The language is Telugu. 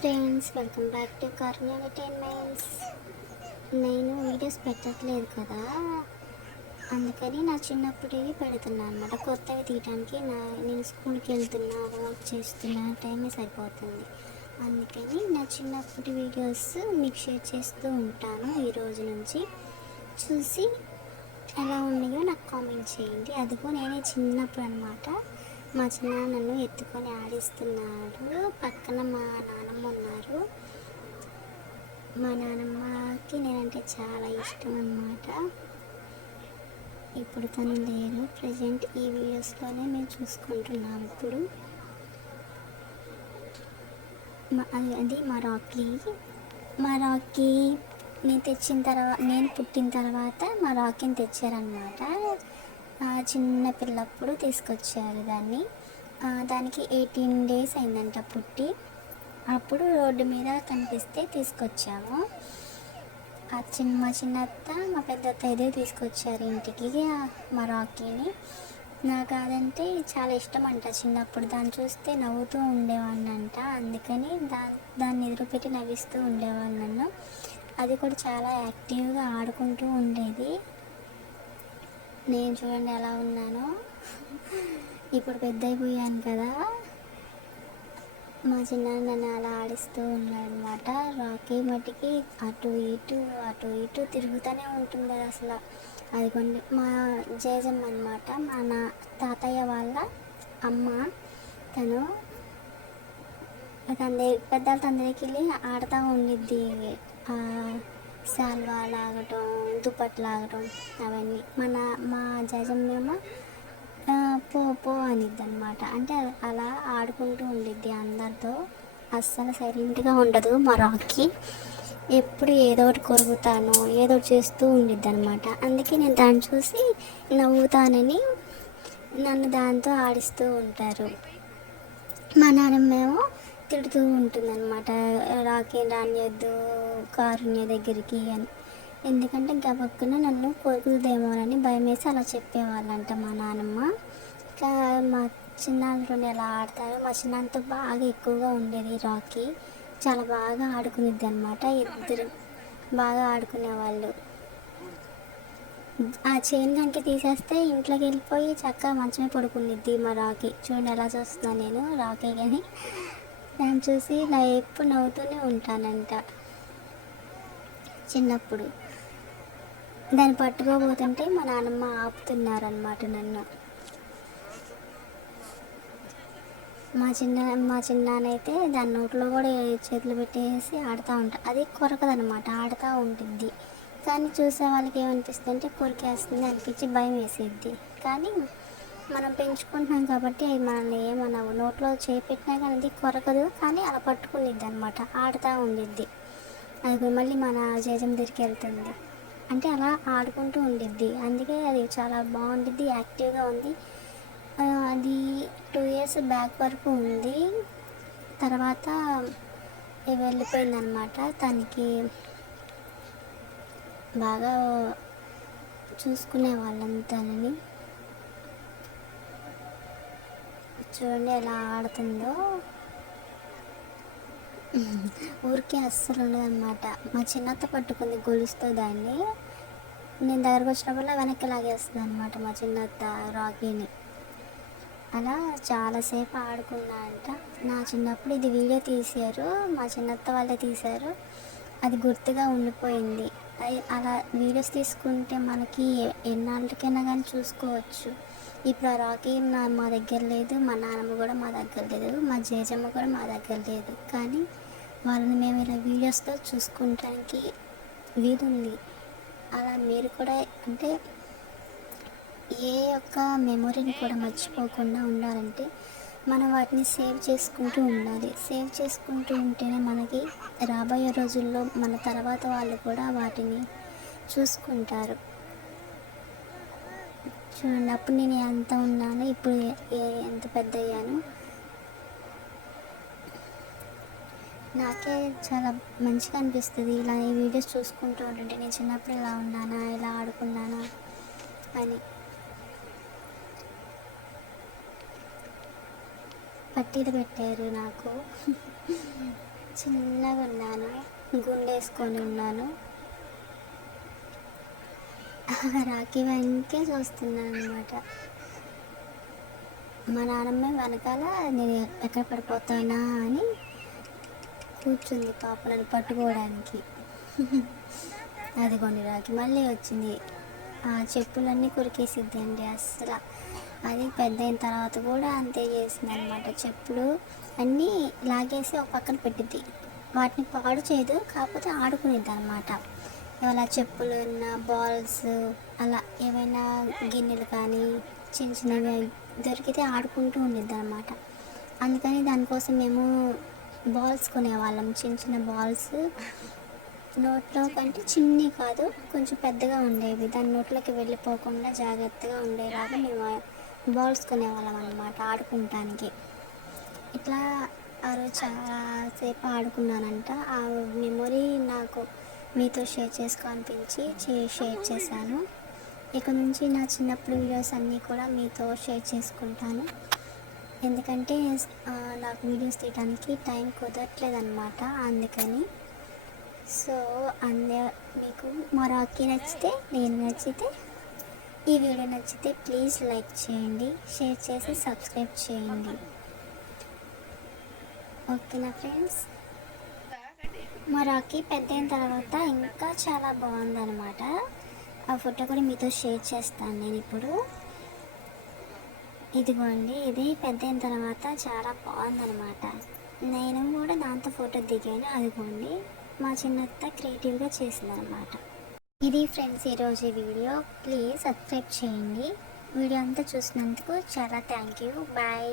Friends welcome back to Karna entertainments. నేను వీడియోస్ పెట్టట్లేదు కదా అందుకని నా చిన్నప్పటివి పెడుతున్నాను అనమాట కొత్తవి తీయడానికి నా నేను స్కూల్కి వెళ్తున్నా వర్క్ చేస్తున్నా టైమే సరిపోతుంది. అందుకని నా చిన్నప్పటి వీడియోస్ మీకు షేర్ చేస్తూ ఉంటాను ఈ రోజు నుంచి. చూసి ఎలా ఉన్నాయో నాకు కామెంట్ చేయండి. అదిగో నేనే చిన్నప్పుడు అనమాట మా చిన్న నన్ను ఎత్తుకొని ఆడిస్తున్నాడు. పక్కన మా నాన్నమ్మ ఉన్నారు. మా నాన్నమ్మకి నేనంటే చాలా ఇష్టం అన్నమాట ఇప్పుడు తను లేరు ప్రజెంట్ ఈ వీడియోస్లోనే మేము చూసుకుంటున్నాం. ఇప్పుడు మా- అది మా రాకీ. మా రాకీ నేను తెచ్చిన తర్వాత నేను పుట్టిన తర్వాత మా రాకీని తెచ్చారనమాట చిన్న పిల్లప్పుడు తీసుకొచ్చారు దాన్ని. దానికి ఎయిటీన్ డేస్ అయిందంట పుట్టి. అప్పుడు రోడ్డు మీద కనిపిస్తే తీసుకొచ్చాము. ఆ చిన్న మా చిన్నత్త మా పెద్దత్త ఇదే తీసుకొచ్చారు ఇంటికి మా రాకీని నాకు అదంటే చాలా ఇష్టం అంట చిన్నప్పుడు. దాన్ని చూస్తే నవ్వుతూ ఉండేవాడిని అంట అందుకని దా దాన్ని ఎదురుపెట్టి నవ్విస్తూ ఉండేవాడిని నన్ను. అది కూడా చాలా యాక్టివ్గా ఆడుకుంటూ ఉండేది. నేను చూడండి ఎలా ఉన్నానో. ఇప్పుడు పెద్ద అయిపోయాను కదా. మా చిన్న నన్ను అలా ఆడిస్తూ ఉన్నాడు అనమాట రాకీ మట్టికి అటు ఇటు అటు ఇటు తిరుగుతూనే ఉంటుంది అది అసలు అదిగోండి మా జేజమ్మ అనమాట మా నా తాతయ్య వాళ్ళ అమ్మ. తను తందరి పెద్దలు తందరికి వెళ్ళి ఆడుతూ ఉండిద్ది. శాల్వా లాగటం దుప్పట్లు లాగటం అవన్నీ మన మా జజమ్మేమో పో పో అనిద్ది అనమాట అంటే అలా ఆడుకుంటూ ఉండిద్ది అందరితో. అస్సలు సైలెంట్గా ఉండదు మా రాక్కి ఎప్పుడు ఏదో ఒకటి కొరుకుతాను ఏదో ఒకటి చేస్తూ ఉండిద్ది అనమాట అందుకే నేను దాన్ని చూసి నవ్వుతానని నన్ను దాంతో ఆడిస్తూ ఉంటారు. మా నాన్నమ్మేమో తిడుతూ ఉంటుంది అనమాట రాకే రానియద్దు కారుణ్య దగ్గరికి అని. ఎందుకంటే గబక్కున నన్ను కొరుకుదేమోనని భయం వేసి అలా చెప్పేవాళ్ళంట మా నాన్నమ్మ ఇంకా మా చిన్నాన్నతో ఎలా ఆడతారో మా చిన్నాన్నతో బాగా ఎక్కువగా ఉండేది రాకీ. చాలా బాగా ఆడుకునేది అనమాట ఇద్దరు. బాగా ఆడుకునేవాళ్ళు. ఆ చైన్ కనుక తీసేస్తే ఇంట్లోకి వెళ్ళిపోయి చక్కగా మంచమే పడుకునిద్ది మా రాకీ. చూడండి ఎలా చూస్తున్నాను నేను రాకీ కానీ దాన్ని చూసి నా ఎప్పుడు నవ్వుతూనే ఉంటానంట. చిన్నప్పుడు. దాన్ని పట్టుకోబోతుంటే మా నాన్నమ్మ ఆపుతున్నారనమాట నన్ను. మా చిన్న మా చిన్నానైతే దాని నోట్లో కూడా చేతులు పెట్టేసి ఆడుతూ ఉంటా. అది కొరకదనమాట ఆడుతూ ఉంటుంది కానీ చూసే వాళ్ళకి ఏమనిపిస్తుంది అంటే కొరికేస్తుంది అనిపించి భయం వేసేది కానీ మనం పెంచుకుంటున్నాం కాబట్టి అవి మనల్ని ఏమనవు. నోట్లో చేపెట్టినా కానీ అది కొరకదు కానీ అలా పట్టుకునిద్ది అనమాట ఆడుతూ ఉండిద్ది. అది మళ్ళీ మన జేజం దగ్గరికి వెళ్తుంది. అంటే అలా ఆడుకుంటూ ఉండిద్ది. అందుకే అది చాలా బాగుండిద్ది యాక్టివ్గా ఉంది. అది టూ ఇయర్స్ బ్యాక్ వరకు ఉంది. తర్వాత వెళ్ళిపోయిందనమాట తనకి బాగా చూసుకునే వాళ్ళంతానని చూడండి ఎలా ఆడుతుందో. ఊరికే అస్సలు ఉండదన్నమాట. మా చిన్నత్త పట్టుకుంది గొలుస్తో దాన్ని. నేను దగ్గరకు వచ్చినప్పుడు వెనక్కి లాగేస్తుంది అనమాట మా చిన్నత్త రాకీని. అలా చాలాసేపు ఆడుకున్నా అంట. నా చిన్నప్పుడు ఇది వీడియో తీశారు. మా చిన్నత్త వాళ్ళే తీశారు. అది గుర్తుగా ఉండిపోయింది. అలా వీడియోస్ తీసుకుంటే మనకి ఎన్నాళ్ళకైనా కానీ చూసుకోవచ్చు. ఇప్పుడు ఆ రాకీ నా మా దగ్గర లేదు మా నాన్నమ్మ కూడా మా దగ్గర లేదు మా జేజమ్మ కూడా మా దగ్గర లేదు. కానీ వాళ్ళని మేము ఇలా వీడియోస్తో చూసుకోవటానికి వీలుంది అలా మీరు కూడా అంటే ఏ యొక్క మెమొరీని కూడా మర్చిపోకుండా ఉండాలంటే మనం వాటిని సేవ్ చేసుకుంటూ ఉండాలి. సేవ్ చేసుకుంటూ ఉంటేనే మనకి రాబోయే రోజుల్లో మన తర్వాత వాళ్ళు కూడా వాటిని చూసుకుంటారు. చూడండి అప్పుడు నేను ఎంత ఉన్నాను ఇప్పుడు ఏ- ఎంత పెద్ద అయ్యాను. నాకే చాలా మంచిగా అనిపిస్తుంది. ఇలా ఈ వీడియోస్ చూసుకుంటూ ఉంటుంటే నేను చిన్నప్పుడు ఇలా ఉన్నానా ఇలా ఆడుకున్నానా అని. పట్టీలు పెట్టారు నాకు. చిన్నగా ఉన్నాను గుండేసుకొని ఉన్నాను. రాఖీ వెనకే చూస్తున్నాను అనమాట మా నాన్నమ్మ వెనకాల నేను ఎక్కడ పడిపోతానా అని కూర్చుంది పాప నన్ను పట్టుకోవడానికి. అదిగోండి రాఖీ మళ్ళీ వచ్చింది. ఆ చెప్పులన్నీ కొరికేసిద్ది అండి అస్సలు. అది పెద్ద అయిన తర్వాత కూడా అంతే చేసింది అనమాట చెప్పులు అన్నీ లాగేసి ఒక పక్కన పెట్టిద్ది. వాటిని పాడు చేయదు కాకపోతే ఆడుకునేది అనమాట ఎలా చెప్పులు ఉన్న బాల్స్ అలా ఏవైనా గిన్నెలు కానీ చిన్న చిన్నవి దొరికితే ఆడుకుంటూ ఉండేది అనమాట అందుకని దానికోసం మేము బాల్స్ కొనేవాళ్ళం. చిన్న చిన్న బాల్స్ నోట్లో కంటే చిన్ని కాదు కొంచెం పెద్దగా ఉండేవి. దాని నోట్లోకి వెళ్ళిపోకుండా జాగ్రత్తగా ఉండేలాగా మేము బాల్స్ కొనేవాళ్ళం అనమాట ఆడుకుంటానికి. ఇట్లా ఆ రోజు చాలాసేపు ఆడుకున్నానంట. ఆ మెమొరీ నాకు మీతో షేర్ చేసుకోవాలనిపించి షేర్ చేశాను. ఇక నుంచి నా చిన్నప్పుడు వీడియోస్ అన్నీ కూడా మీతో షేర్ చేసుకుంటాను. ఎందుకంటే నాకు వీడియోస్ తీయడానికి టైం కుదరట్లేదన్నమాట అందుకని. సో అందే మీకు మా నచ్చితే నేను నచ్చితే ఈ వీడియో నచ్చితే ప్లీజ్ లైక్ చేయండి షేర్ చేసి సబ్స్క్రైబ్ చేయండి. ఓకేనా ఫ్రెండ్స్ మా రాకీ పెద్ద అయిన తర్వాత ఇంకా చాలా బాగుందనమాట ఆ ఫోటో కూడా మీతో షేర్ చేస్తాను నేను ఇప్పుడు. ఇదిగోండి ఇది పెద్ద అయిన తర్వాత చాలా బాగుందనమాట నేను కూడా దాంతో ఫోటో దిగాను. అదిగోండి మా చిన్నత్త క్రియేటివ్గా చేసిందనమాట ఇది ఫ్రెండ్స్ ఈరోజు వీడియో. ప్లీజ్ సబ్స్క్రైబ్ చేయండి. వీడియో అంతా చూసినందుకు చాలా థ్యాంక్ యూ. బాయ్.